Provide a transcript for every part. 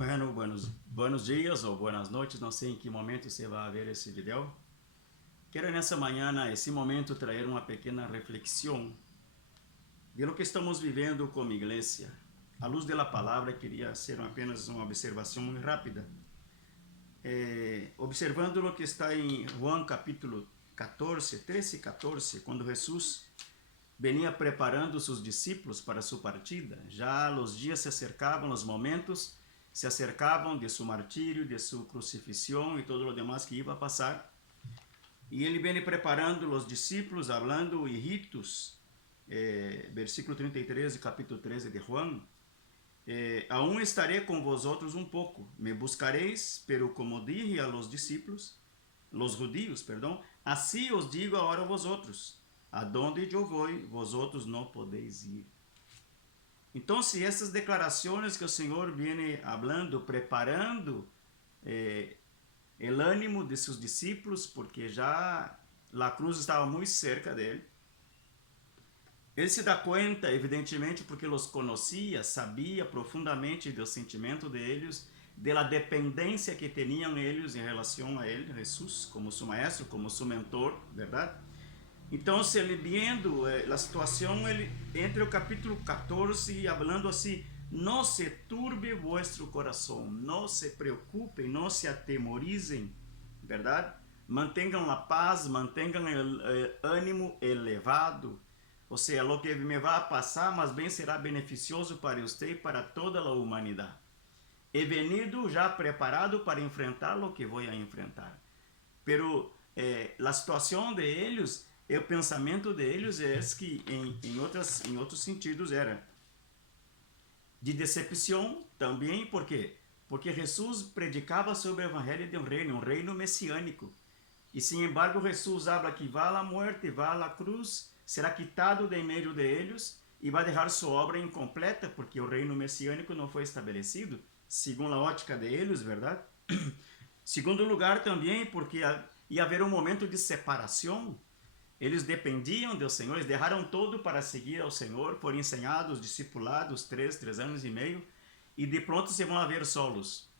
Bueno, buenos dias ou buenas noites, não sei em que momento você vai ver esse vídeo. Quero nessa manhã, esse momento, trazer uma pequena reflexão de lo que estamos vivendo como igreja. À luz da palavra, queria ser apenas uma observação muito rápida. Observando o que está em João capítulo 14, 13 e 14, quando Jesus venia preparando seus discípulos para sua partida. Já os dias se acercavam, os momentos se acercavam de seu martírio, de sua crucifixão e todo o demais que ia passar. E ele vem preparando os discípulos, falando e ritos, versículo 33, capítulo 13 de João. Aún estaré com vosotros um pouco, me buscareis, pero como dije a los discípulos, los judíos, perdão, assim os digo agora a vosotros, adonde eu vou, vosotros não podeis ir. Então, se essas declarações que o Senhor vem falando, preparando o ânimo de seus discípulos, porque já a cruz estava muito cerca dele, ele se dá conta, evidentemente, porque os conhecia, sabia profundamente do sentimento deles, da dependência que tinham eles em relação a ele, Jesus, como seu maestro, como seu mentor, verdade? Então, se ele vendo a situação, ele entre o capítulo 14 falando assim: não se turbe vuestro coração, não se preocupem, não se atemorizem, verdade? Mantenham a paz, mantenham o ânimo elevado. Ou seja, o que me vai passar, mas bem será beneficioso para você e para toda a humanidade. He venido já preparado para enfrentar o que vou enfrentar. Pero a situação de eles, o pensamento de eles é que em outros sentidos era de decepção também, por quê? Porque Jesus predicava sobre o evangelho de um reino messiânico. E, sin embargo, Jesus habla que vai à morte, vai à cruz, será quitado de meio de eles e vai deixar sua obra incompleta, porque o reino messiânico não foi estabelecido, segundo a ótica de eles, verdade? Segundo lugar, também, porque ia haver um momento de separação. Eles dependiam do Senhor, eles deixaram tudo para seguir ao Senhor, foram ensinados, discipulados, 3 anos e meio, e de pronto se vão ver solos,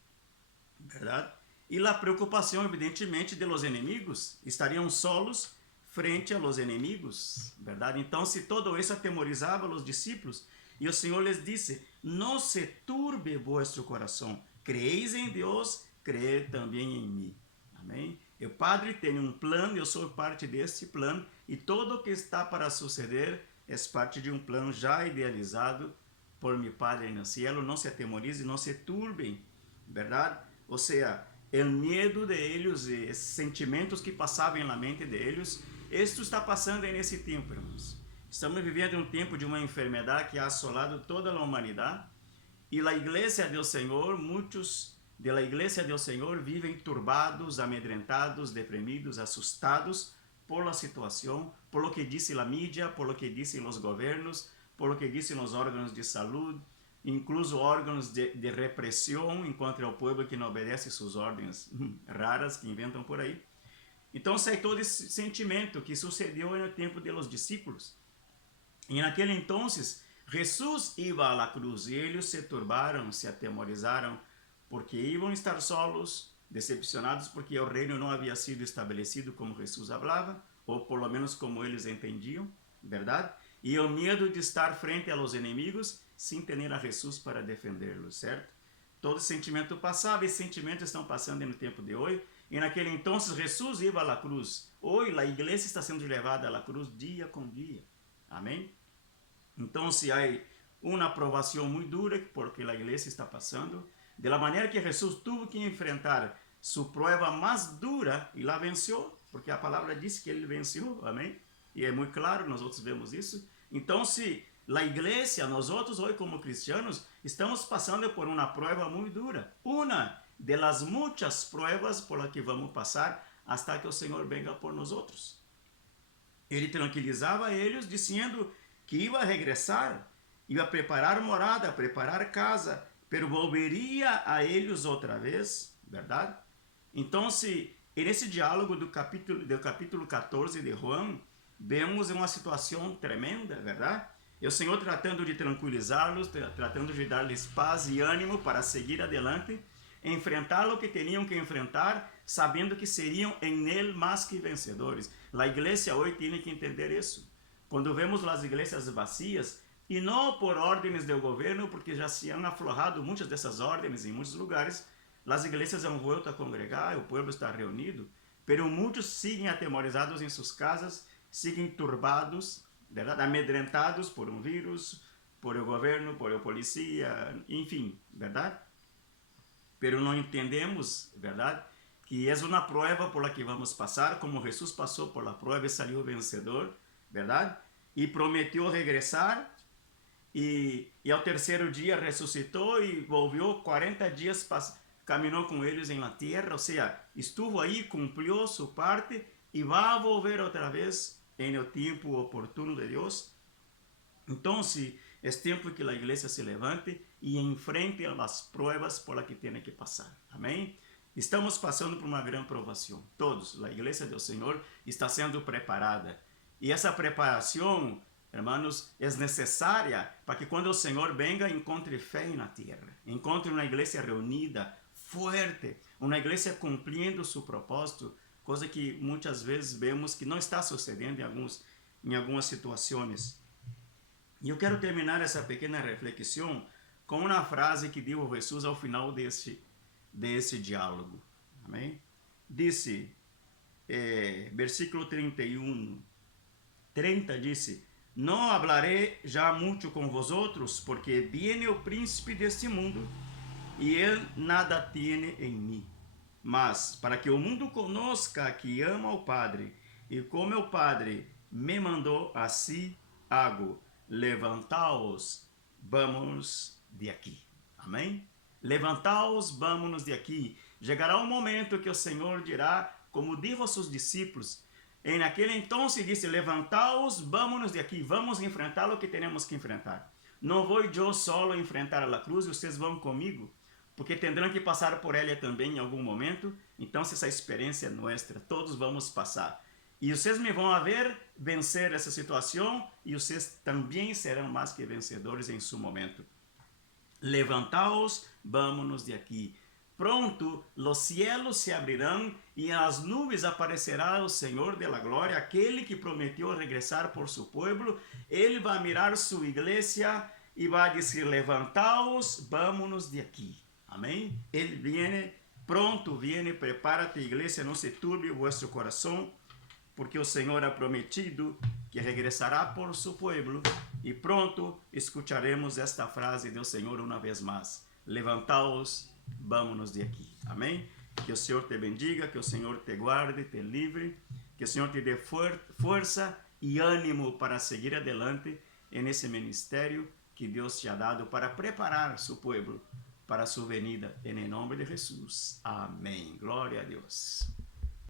verdade? E a preocupação, evidentemente, de los inimigos, estariam solos frente a los inimigos, verdade? Então, se todo isso atemorizava os discípulos, e o Senhor lhes disse: não se turbe vuestro coração, creis em Deus, crê também em mim. Amém? O Padre tem um plano, eu sou parte deste plano, e tudo o que está para suceder é parte de um plano já idealizado por meu Padre no cielo. Não se atemorize, não se turbem, verdade? Ou seja, o medo de eles, esses sentimentos que passavam na mente de eles, isto está passando nesse tempo, irmãos. Estamos vivendo um tempo de uma enfermidade que ha assolado toda a humanidade, e a igreja do Senhor, muitos da igreja do Senhor vivem turbados, amedrentados, deprimidos, assustados por la situação, por lo que diz a mídia, por lo que dizem os governos, por lo que dizem os órgãos de saúde, incluso órgãos de repressão contra o povo que não obedece suas ordens raras que inventam por aí. Então, sai todo esse sentimento que sucedeu no tempo dos discípulos. E naquele entonces, Jesus ia à cruz e eles se turbaram, se atemorizaram, porque iam estar solos, decepcionados, porque o reino não havia sido estabelecido como Jesus falava, ou por lo menos como eles entendiam, verdade? E o medo de estar frente aos inimigos sem ter a Jesus para defendê-los, certo? Todo sentimento passava, e sentimentos estão passando no tempo de hoje. E naquele entonces, Jesus ia à cruz. Hoje, a igreja está sendo levada à cruz dia com dia. Amém? Então, se há uma aprovação muito dura porque a igreja está passando, de la maneira que Jesus teve que enfrentar sua prova mais dura e lá venceu, porque a palavra diz que ele venceu, amém? E é muito claro, nós outros vemos isso. Então, se a igreja, nós outros hoje como cristianos, estamos passando por uma prova muito dura, uma das muitas provas por las que vamos passar hasta que o Senhor venga por nós outros. Ele tranquilizava eles, dizendo que ia regressar, ia preparar morada, preparar casa, pero volveria a eles outra vez, verdade? Então, nesse diálogo do capítulo 14 de João, vemos uma situação tremenda, verdade? E o Senhor tratando de tranquilizá-los, tratando de dar-lhes paz e ânimo para seguir adelante, enfrentar o que tinham que enfrentar, sabendo que seriam em Ele mais que vencedores. A igreja hoje tem que entender isso. Quando vemos as igrejas vazias, e não por ordens do governo, porque já se han aflorado muitas dessas ordens em muitos lugares, as igrejas han vuelto a congregar, o povo está reunido, pero muitos seguem atemorizados em suas casas, seguem turbados, verdade? Amedrentados por um vírus, por o governo, por a polícia, enfim, verdade? Pero não entendemos, verdade? Que é uma prova por la que vamos passar, como Jesus passou por la prova e saiu vencedor, verdade? E prometeu regressar, e ao terceiro dia ressuscitou e volviu 40 dias, caminhou com eles na terra, ou seja, estuvo aí, cumpriu sua parte e vai volver outra vez em o tempo oportuno de Deus. Então, é tempo que a igreja se levante e enfrente as provas por las que tem que passar. Amém? Estamos passando por uma grande provação. Todos, a igreja do Senhor está sendo preparada. E essa preparação, hermanos, é necessária para que quando o Senhor venga, encontre fé na terra. Encontre uma igreja reunida, forte, uma igreja cumprindo seu propósito, coisa que muitas vezes vemos que não está sucedendo em algumas situações. E eu quero terminar essa pequena reflexão com uma frase que deu Jesus ao final desse diálogo. Amém? Disse, versículo 31, 30 disse: Não hablaré já muito com vosotros, porque viene o príncipe deste mundo, e ele nada tiene em mim. Mas, para que o mundo conozca que amo ao Padre, e como o Padre me mandou, assim hago. Levantaos, vamos de aqui. Amém? Levantaos, vamos de aqui. Chegará um momento que o Senhor dirá, como disse aos seus discípulos, em aquele então disse, levantaos, vamos de aqui, vamos enfrentar o que temos que enfrentar. Não vou eu solo enfrentar a cruz, vocês vão comigo, porque terão que passar por ela também em algum momento. Então, essa experiência é nossa, todos vamos passar. E vocês me vão ver vencer essa situação, e vocês também serão mais que vencedores em seu momento. Levantaos, vamos de aqui. Pronto, os cielos se abrirão e as nuvens aparecerá o Senhor de la glória, aquele que prometeu regressar por seu povo. Ele vai mirar sua igreja e vai dizer, levantaos, vamos de aqui. Amém? Ele viene, pronto viene, prepara-te igreja, não se turbe o vosso coração, porque o Senhor ha prometido que regressará por seu povo, e pronto escutaremos esta frase do Senhor uma vez mais. Levantaos, vamos de aqui. Amém? Que o Senhor te bendiga, que o Senhor te guarde, te livre, que o Senhor te dê força e ânimo para seguir adelante nesse ministério que Deus te ha dado para preparar seu povo para sua venida, em nome de Jesus. Amém. Glória a Deus.